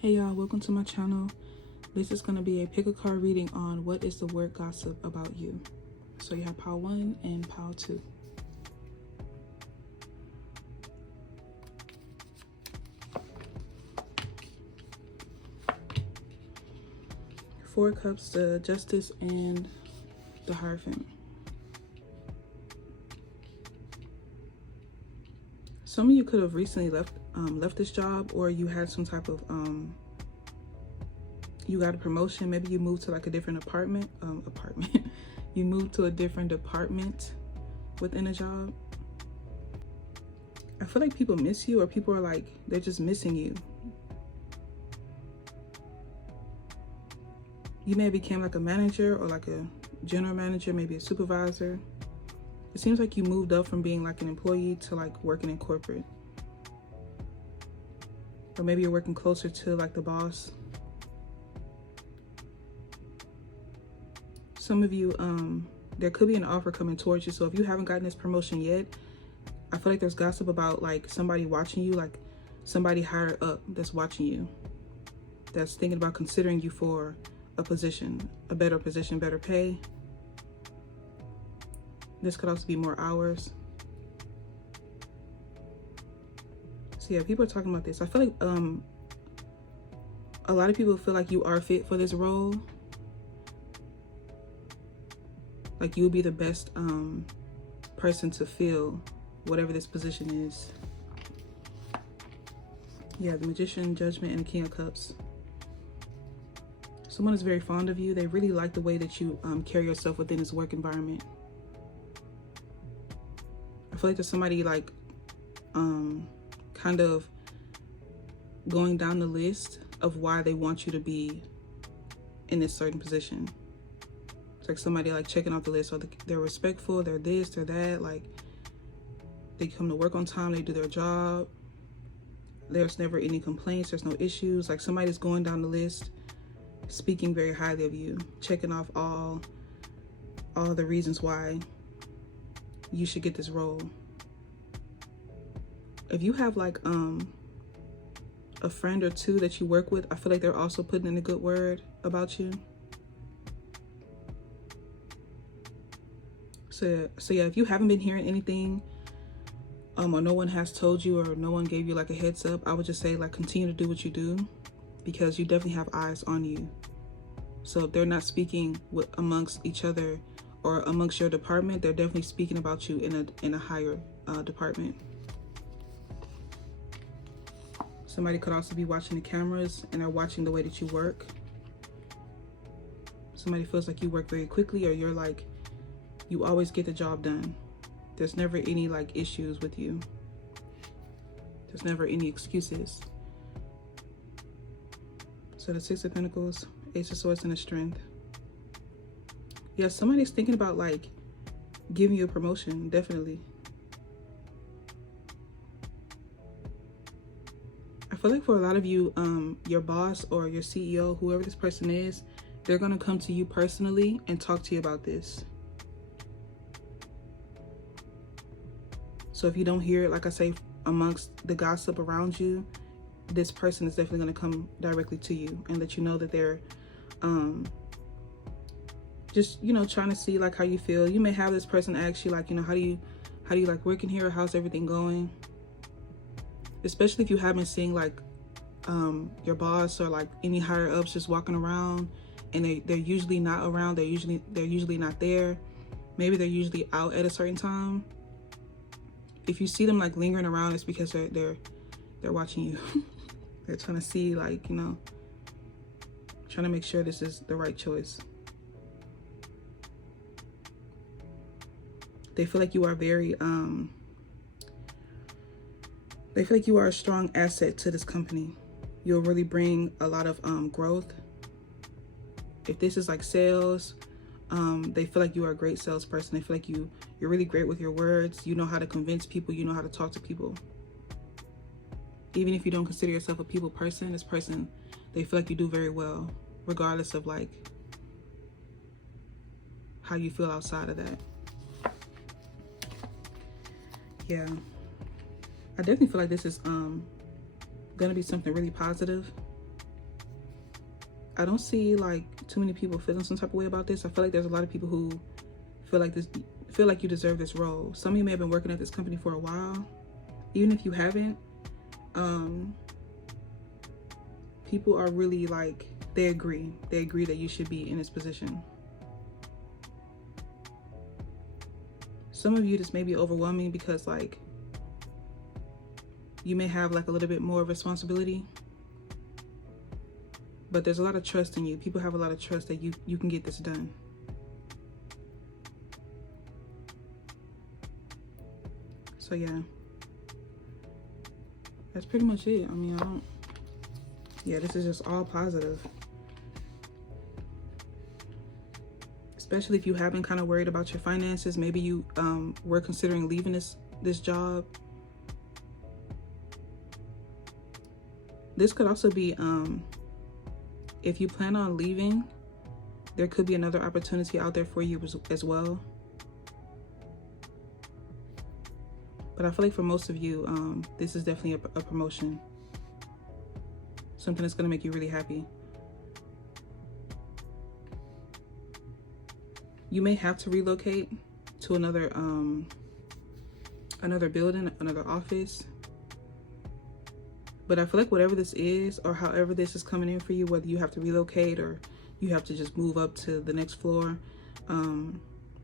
Hey y'all, welcome to my channel. This is going to be a pick a card reading on what is the word gossip about you. So you have pile 1 and pile 2. Four cups, the Justice and the Hierophant. Some of you could have recently left this job, or you had some type of you got a promotion. Maybe you moved to like a different apartment. You moved to a different department within a job. I feel like people miss you, or people are like, they're just missing you. You may have became like a manager or like a general manager, maybe a supervisor. It seems like you moved up from being like an employee to like working in corporate. Or maybe you're working closer to like the boss. Some of you, there could be an offer coming towards you. So if you haven't gotten this promotion yet, I feel like there's gossip about like somebody watching you, like somebody higher up that's watching you, that's thinking about considering you for a position, a better position, better pay. This could also be more hours. So yeah, people are talking about this. I feel like a lot of people feel like you are fit for this role. Like you would be the best person to fill whatever this position is. Yeah, the Magician, Judgment, and the King of Cups. Someone is very fond of you. They really like the way that you carry yourself within this work environment. I feel like there's somebody like kind of going down the list of why they want you to be in this certain position. It's like somebody like checking off the list. So they're respectful, they're this, they're that. Like they come to work on time, they do their job. There's never any complaints, there's no issues. Like somebody's going down the list, speaking very highly of you, checking off all the reasons why you should get this role. If you have like a friend or two that you work with, I feel like they're also putting in a good word about you. So yeah, if you haven't been hearing anything, or no one has told you, or no one gave you like a heads up, I would just say like continue to do what you do, because you definitely have eyes on you. So if they're not speaking amongst each other or amongst your department, they're definitely speaking about you in a higher department. Somebody could also be watching the cameras and are watching the way that you work. Somebody feels like you work very quickly, or you're like, you always get the job done. There's never any like issues with you. There's never any excuses. So the Six of Pentacles, Ace of Swords, and the Strength. Yeah, somebody's thinking about like giving you a promotion, definitely. I feel like for a lot of you, your boss or your CEO, whoever this person is, they're gonna come to you personally and talk to you about this. So if you don't hear it, like I say, amongst the gossip around you, this person is definitely going to come directly to you and let you know that they're just, you know, trying to see like how you feel. You may have this person ask you like, you know, how do you like working here? How's everything going? Especially if you haven't seen like your boss or like any higher ups just walking around, and they're usually not around. They're usually not there. Maybe they're usually out at a certain time. If you see them like lingering around, it's because they're watching you. They're trying to see, like, you know, trying to make sure this is the right choice. They feel like you are very they feel like you are a strong asset to this company. You'll really bring a lot of growth. If this is like sales, they feel like you are a great salesperson. They feel like you're really great with your words. You know how to convince people. You know how to talk to people. Even if you don't consider yourself a people person, this person, they feel like you do very well, regardless of like how you feel outside of that. Yeah, I definitely feel like this is gonna be something really positive. I don't see like too many people feeling some type of way about this. I feel like there's a lot of people who feel like you deserve this role. Some of you may have been working at this company for a while. Even if you haven't, people are really like, they agree that you should be in this position. Some of you, this may be overwhelming because like you may have like a little bit more responsibility, but there's a lot of trust in you. People have a lot of trust that you can get this done. So yeah, that's pretty much it. I mean, yeah, this is just all positive. Especially if you have been kind of worried about your finances. Maybe you were considering leaving this job. This could also be, if you plan on leaving, there could be another opportunity out there for you as well. But I feel like for most of you, this is definitely a promotion. Something that's going to make you really happy. You may have to relocate to another building, another office. But I feel like whatever this is, or however this is coming in for you, whether you have to relocate or you have to just move up to the next floor,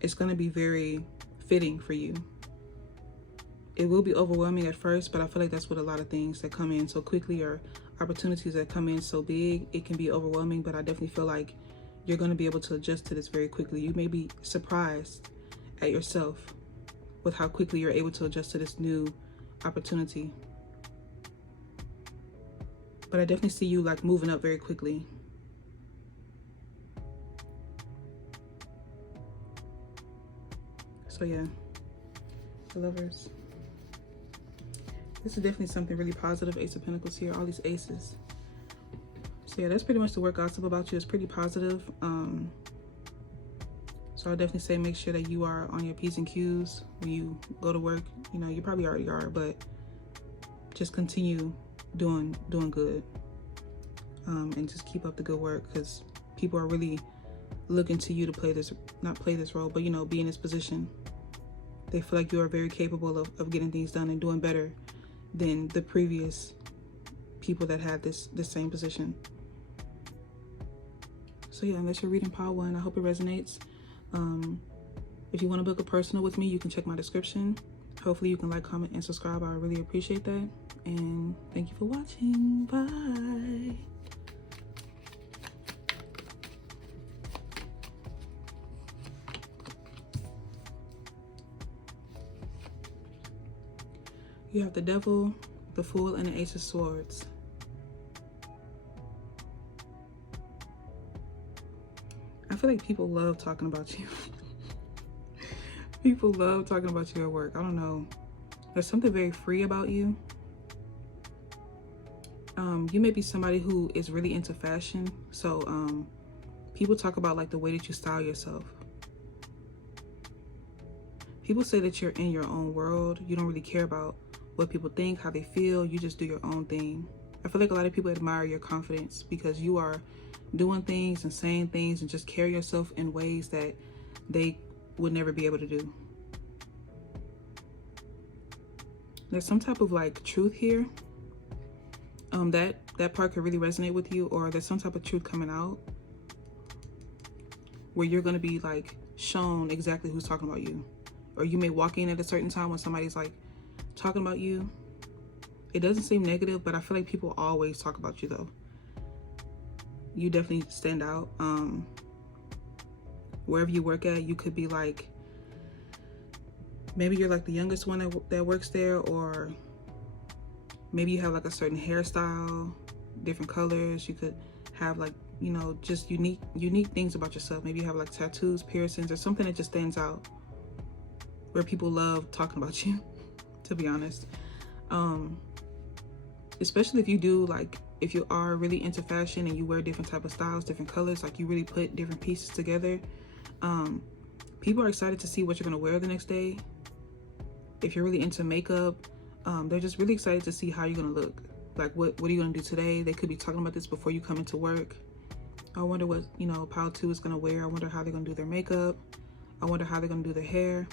it's going to be very fitting for you. It will be overwhelming at first, but I feel like that's what a lot of things that come in so quickly, or opportunities that come in so big, it can be overwhelming. But I definitely feel like you're going to be able to adjust to this very quickly. You may be surprised at yourself with how quickly you're able to adjust to this new opportunity. But I definitely see you like moving up very quickly. So yeah, the Lovers. This is definitely something really positive. Ace of Pentacles here, all these aces. So yeah, that's pretty much the word gossip about you. It's pretty positive. So I'll definitely say make sure that you are on your P's and Q's when you go to work. You know, you probably already are, but just continue doing good. And just keep up the good work, because people are really looking to you to play this, not play this role, but you know, be in this position. They feel like you are very capable of getting things done and doing better than the previous people that had this same position. So yeah, that's your reading, pile 1. I hope it resonates. If you want to book a personal with me, you can check my description. Hopefully you can like, comment, and subscribe. I really appreciate that. And thank you for watching. Bye. You have the Devil, the Fool, and the Ace of Swords. I feel like people love talking about you. People love talking about you at work. I don't know. There's something very free about you. You may be somebody who is really into fashion. So people talk about like the way that you style yourself. People say that you're in your own world. You don't really care about what people think, how they feel. You just do your own thing. I feel like a lot of people admire your confidence because you are doing things and saying things and just carry yourself in ways that they would never be able to do. There's some type of like truth here. That part could really resonate with you, or there's some type of truth coming out where you're going to be like shown exactly who's talking about you. Or you may walk in at a certain time when somebody's like talking about you. It doesn't seem negative, but I feel like people always talk about you though. You definitely stand out. Wherever you work at, you could be like, maybe you're like the youngest one that works there, or maybe you have like a certain hairstyle, different colors. You could have like, you know, just unique things about yourself. Maybe you have like tattoos, piercings, or something that just stands out, where people love talking about you, to be honest. Especially if you do like, if you are really into fashion and you wear different type of styles, different colors, like you really put different pieces together. People are excited to see what you're gonna wear the next day. If you're really into makeup, they're just really excited to see how you're gonna look. Like what are you gonna do today? They could be talking about this before you come into work. I wonder what, you know, pile 2 is going to wear. I wonder how they're going to do their makeup. I wonder how they're going to do their hair.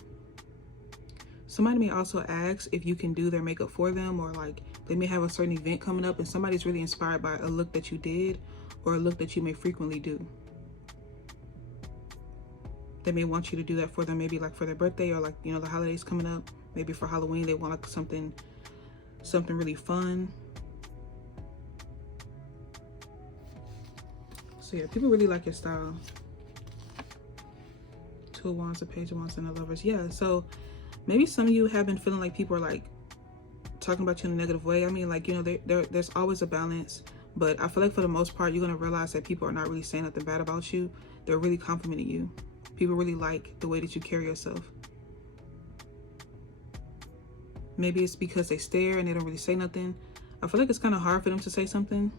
Somebody may also ask if you can do their makeup for them, or like they may have a certain event coming up and somebody's really inspired by a look that you did or a look that you may frequently do. They may want you to do that for them, maybe like for their birthday, or like, you know, the holidays coming up. Maybe for Halloween they want like something really fun. So yeah, people really like your style. 2 of Wands, a Page of Wands, and a Lovers. Yeah, so maybe some of you have been feeling like people are like talking about you in a negative way. I mean, like, you know, there's always a balance, but I feel like for the most part, you're going to realize that people are not really saying nothing bad about you. They're really complimenting you. People really like the way that you carry yourself. Maybe it's because they stare and they don't really say nothing. I feel like it's kind of hard for them to say something.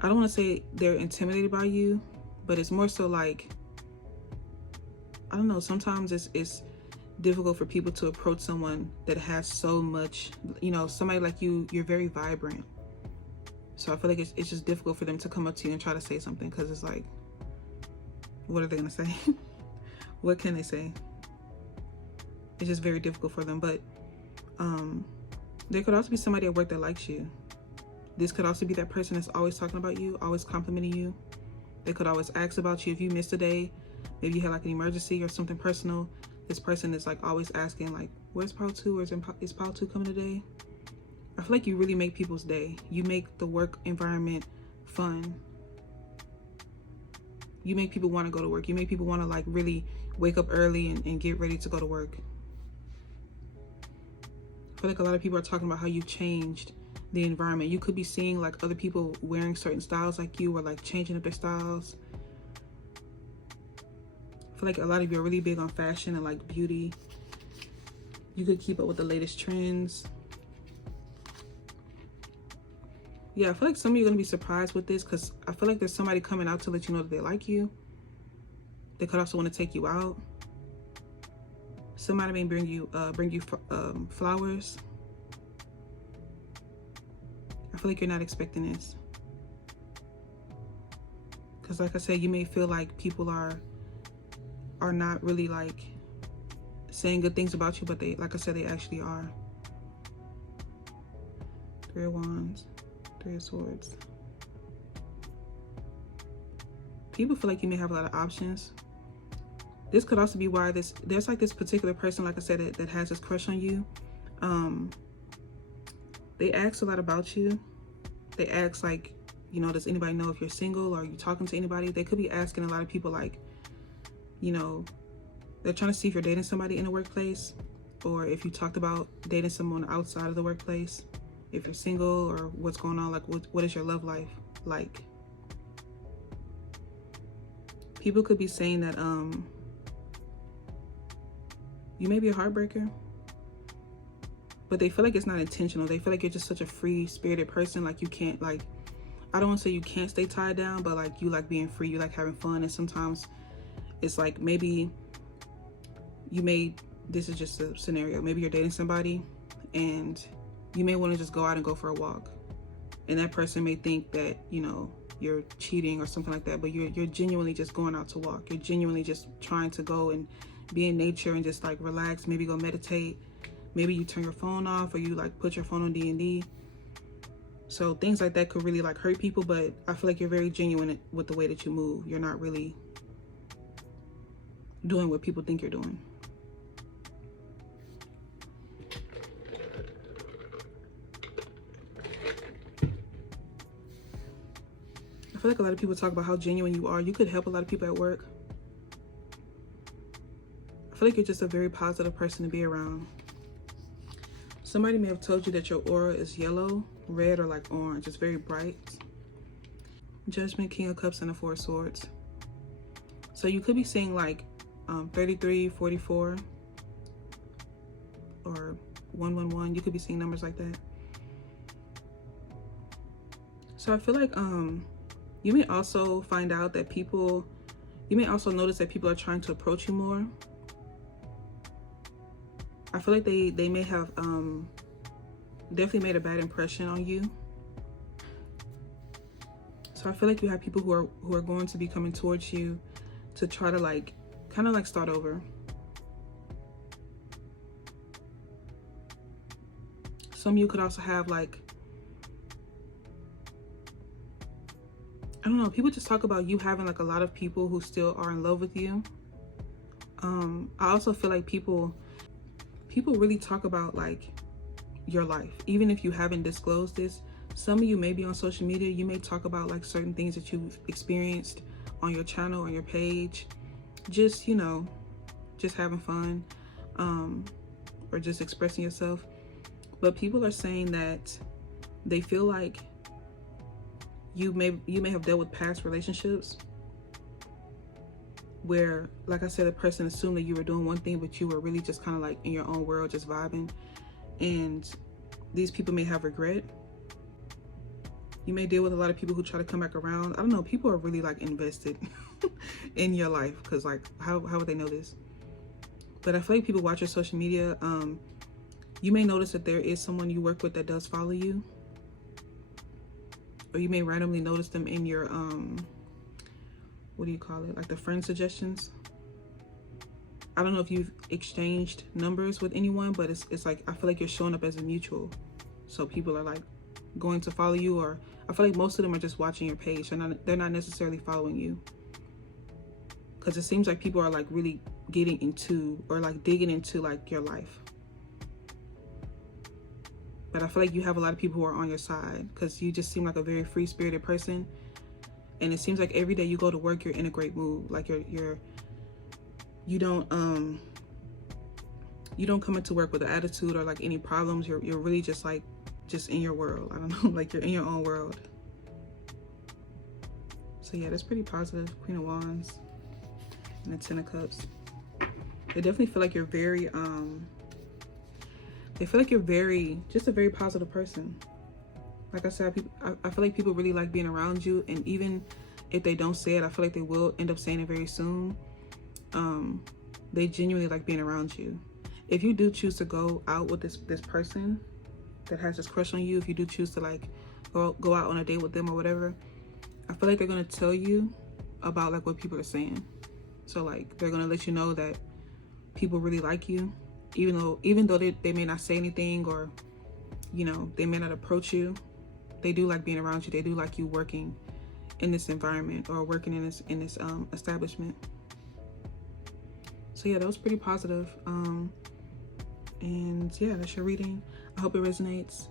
I don't want to say they're intimidated by you, but it's more so like, I don't know, sometimes it's difficult for people to approach someone that has so much, you know, somebody like you, you're very vibrant. So I feel like it's just difficult for them to come up to you and try to say something, because it's like, what are they going to say? What can they say? It's just very difficult for them. But there could also be somebody at work that likes you. This could also be that person that's always talking about you, always complimenting you. They could always ask about you if you missed a day. Maybe you had like an emergency or something personal. This person is like always asking like, where's pile 2? Or is pile 2 coming today? I feel like you really make people's day. You make the work environment fun. You make people want to go to work. You make people want to like really wake up early and get ready to go to work. I feel like a lot of people are talking about how you've changed the environment. You could be seeing like other people wearing certain styles like you, or like changing up their styles. I feel like a lot of you are really big on fashion and like beauty. You could keep up with the latest trends. Yeah, I feel like some of you are going to be surprised with this, because I feel like there's somebody coming out to let you know that they like you. They could also want to take you out. Somebody may bring you flowers. I feel like you're not expecting this, because like I said, you may feel like people are not really like saying good things about you, but they, like I said, they actually are. 3 of Wands, 3 of Swords. People feel like you may have a lot of options. This could also be why there's like this particular person, like I said, that has this crush on you. They ask a lot about you. They ask like, you know, does anybody know if you're single, or are you talking to anybody? They could be asking a lot of people like, you know, they're trying to see if you're dating somebody in the workplace, or if you talked about dating someone outside of the workplace, if you're single, or what's going on, like what is your love life like? People could be saying that you may be a heartbreaker, but they feel like it's not intentional. They feel like you're just such a free-spirited person. Like you can't, like, I don't want to say you can't stay tied down, but like you like being free, you like having fun. And sometimes it's like, maybe this is just a scenario. Maybe you're dating somebody and you may want to just go out and go for a walk. And that person may think that, you know, you're cheating or something like that, but you're genuinely just going out to walk. You're genuinely just trying to go and be in nature and just like relax, maybe go meditate. Maybe you turn your phone off, or you like put your phone on D&D. So things like that could really like hurt people, but I feel like you're very genuine with the way that you move. You're not really doing what people think you're doing. I feel like a lot of people talk about how genuine you are. You could help a lot of people at work. I feel like you're just a very positive person to be around. Somebody may have told you that your aura is yellow, red, or like orange. It's very bright. Judgment, King of Cups, and the 4 of Swords. So you could be seeing like 33, 44, or 111. You could be seeing numbers like that. So I feel like you may also find out that you may also notice that people are trying to approach you more. I feel like they may have definitely made a bad impression on you. So I feel like you have people who are going to be coming towards you to try to like kind of like start over. Some of you could also have like, I don't know, people just talk about you having like a lot of people who still are in love with you. I also feel like people really talk about like your life, even if you haven't disclosed this. Some of you may be on social media, you may talk about like certain things that you've experienced on your channel, on your page, just, you know, just having fun, or just expressing yourself. But people are saying that they feel like you may have dealt with past relationships where, like I said, the person assumed that you were doing one thing, but you were really just kind of like in your own world, just vibing. And these people may have regret. You may deal with a lot of people who try to come back around. I don't know, people are really like invested in your life, because like how would they know this? But I feel like people watch your social media. You may notice that there is someone you work with that does follow you, or you may randomly notice them in your what do you call it, like the friend suggestions. I don't know if you've exchanged numbers with anyone, but it's like I feel like you're showing up as a mutual, so people are like going to follow you, or I feel like most of them are just watching your page. They're not necessarily following you, because it seems like people are like really getting into or like digging into like your life. But I feel like you have a lot of people who are on your side, because you just seem like a very free-spirited person. And it seems like every day you go to work, you're in a great mood. Like you don't come into work with an attitude or like any problems. You're really just like just in your world. I don't know, like you're in your own world. So yeah, that's pretty positive. Queen of Wands and the Ten of Cups. They definitely feel like you're very they feel like you're just a very positive person. Like I said, I feel like people really like being around you, and even if they don't say it, I feel like they will end up saying it very soon. They genuinely like being around you. If you do choose to go out with this person that has this crush on you, if you do choose to like go out on a date with them or whatever, I feel like they're gonna tell you about like what people are saying. So like they're gonna let you know that people really like you, even though they may not say anything, or you know, they may not approach you. They do like being around you. They do like you working in this environment or working in this establishment. So yeah, that was pretty positive. And yeah, that's your reading. I hope it resonates.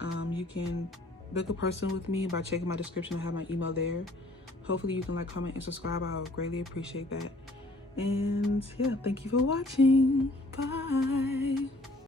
You can book a person with me by checking my description. I have my email there. Hopefully you can like, comment, and subscribe. I would greatly appreciate that. And yeah, thank you for watching. Bye.